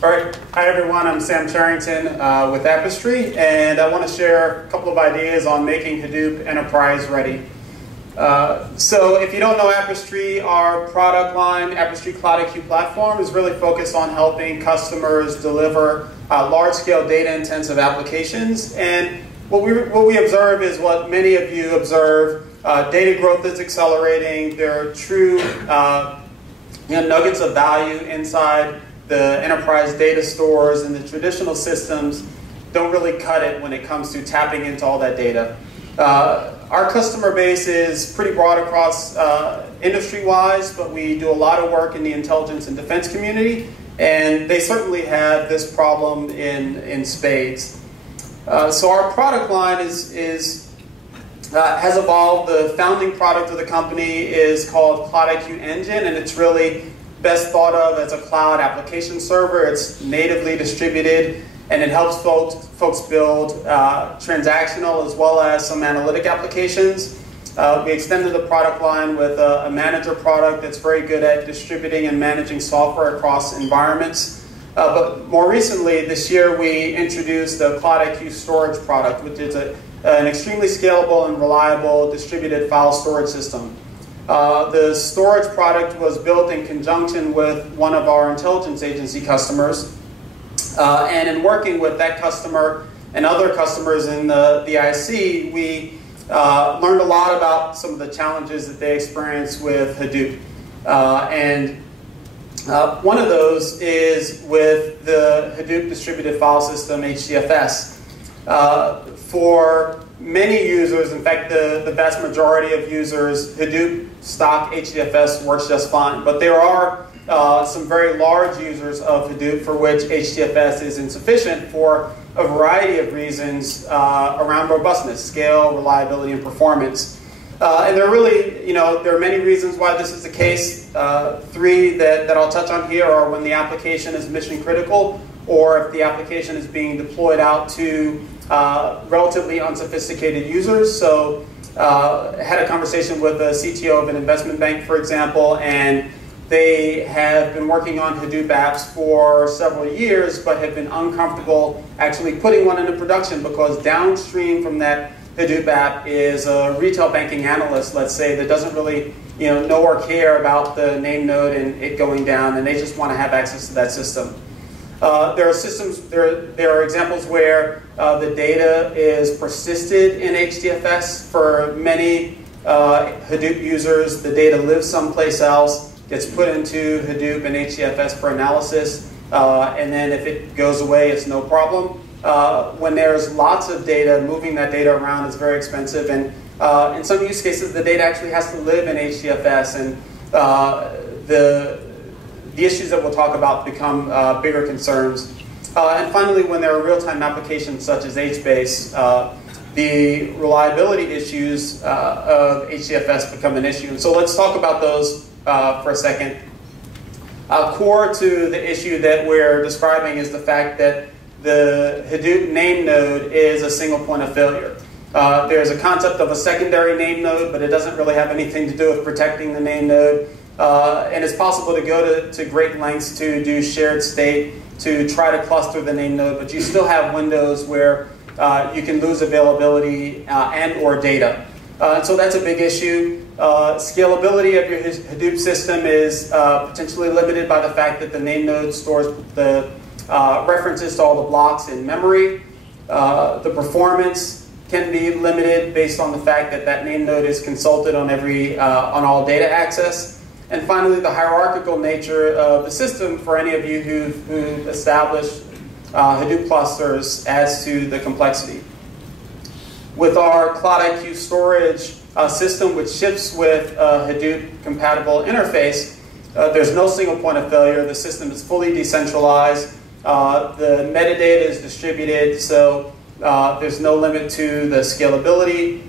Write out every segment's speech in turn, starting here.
All right, hi everyone, I'm Sam Charrington with Appistry, and I want to share a couple of ideas on making Hadoop enterprise ready. So if you don't know Appistry, our product line, Appistry Cloud IQ Platform, is really focused on helping customers deliver large-scale data-intensive applications. And what we observe is what many of you observe. Data growth is accelerating. There are true nuggets of value inside the enterprise data stores, and the traditional systems don't really cut it when it comes to tapping into all that data. Our customer base is pretty broad across industry-wise, but we do a lot of work in the intelligence and defense community, and they certainly have this problem in spades. So our product line has evolved. The founding product of the company is called Cloud IQ Engine, and it's really best thought of as a cloud application server. It's natively distributed, and it helps folks build transactional as well as some analytic applications. We extended the product line with a manager product that's very good at distributing and managing software across environments. But more recently, this year, we introduced the Cloud IQ Storage product, which is an extremely scalable and reliable distributed file storage system. The storage product was built in conjunction with one of our intelligence agency customers. And in working with that customer and other customers in the IC, we learned a lot about some of the challenges that they experience with Hadoop. One of those is with the Hadoop distributed file system, Hdfs. For many users, in fact, the vast majority of users, Hadoop stock Hdfs works just fine. But there are some very large users of Hadoop for which Hdfs is insufficient for a variety of reasons around robustness, scale, reliability, and performance. And there are really, there are many reasons why this is the case. Three that I'll touch on here are when the application is mission critical, or if the application is being deployed out to relatively unsophisticated users. So I had a conversation with the CTO of an investment bank, for example, and they have been working on Hadoop apps for several years, but have been uncomfortable actually putting one into production because downstream from that Hadoop app is a retail banking analyst, let's say, that doesn't really know or care about the name node and it going down, and they just want to have access to that system. There are examples where the data is persisted in Hdfs. For many Hadoop users, the data lives someplace else, gets put into Hadoop and Hdfs for analysis, and then if it goes away, it's no problem. When there's lots of data, moving that data around is very expensive, and in some use cases, the data actually has to live in Hdfs, and the issues that we'll talk about become bigger concerns. And finally, when there are real-time applications such as HBase, the reliability issues of Hdfs become an issue. And so let's talk about those for a second. Core to the issue that we're describing is the fact that the Hadoop name node is a single point of failure. There's a concept of a secondary name node, but it doesn't really have anything to do with protecting the name node. And it's possible to go to great lengths to do shared state, to try to cluster the name node, but you still have windows where you can lose availability and or data. And so that's a big issue. Scalability of your Hadoop system is potentially limited by the fact that the name node stores the references to all the blocks in memory. The performance can be limited based on the fact that that name node is consulted on on all data access. And finally, the hierarchical nature of the system for any of you who've established Hadoop clusters adds to the complexity. With our Cloud IQ storage system, which ships with a Hadoop-compatible interface, there's no single point of failure. The system is fully decentralized. The metadata is distributed, so there's no limit to the scalability.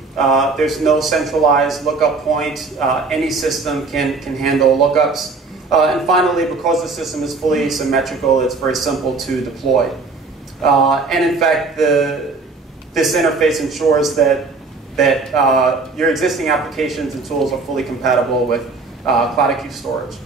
There's no centralized lookup point. Any system can handle lookups. And finally, because the system is fully symmetrical, it's very simple to deploy. And in fact, this interface ensures that your existing applications and tools are fully compatible with Cloud IQ storage.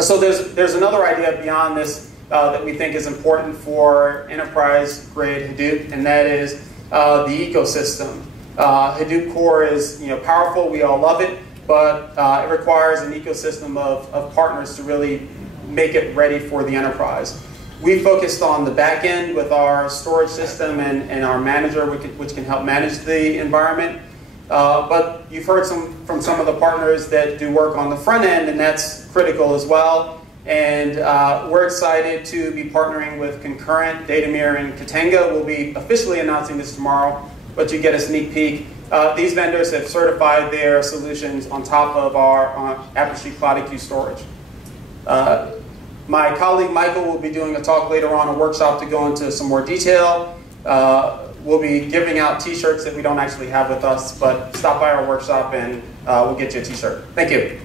So there's another idea beyond this that we think is important for enterprise-grade Hadoop, and that is the ecosystem. Hadoop core is powerful, we all love it, but it requires an ecosystem of partners to really make it ready for the enterprise. We focused on the back end with our storage system and our manager, which can help manage the environment. But you've heard from some of the partners that do work on the front end, and that's critical as well. And we're excited to be partnering with Concurrent, Datamir, and Katenga. We'll be officially announcing this tomorrow, but you get a sneak peek. These vendors have certified their solutions on top of our Appistry Cloud EQ storage. My colleague Michael will be doing a talk later on, a workshop to go into some more detail. We'll be giving out t-shirts that we don't actually have with us, but stop by our workshop and we'll get you a t-shirt. Thank you.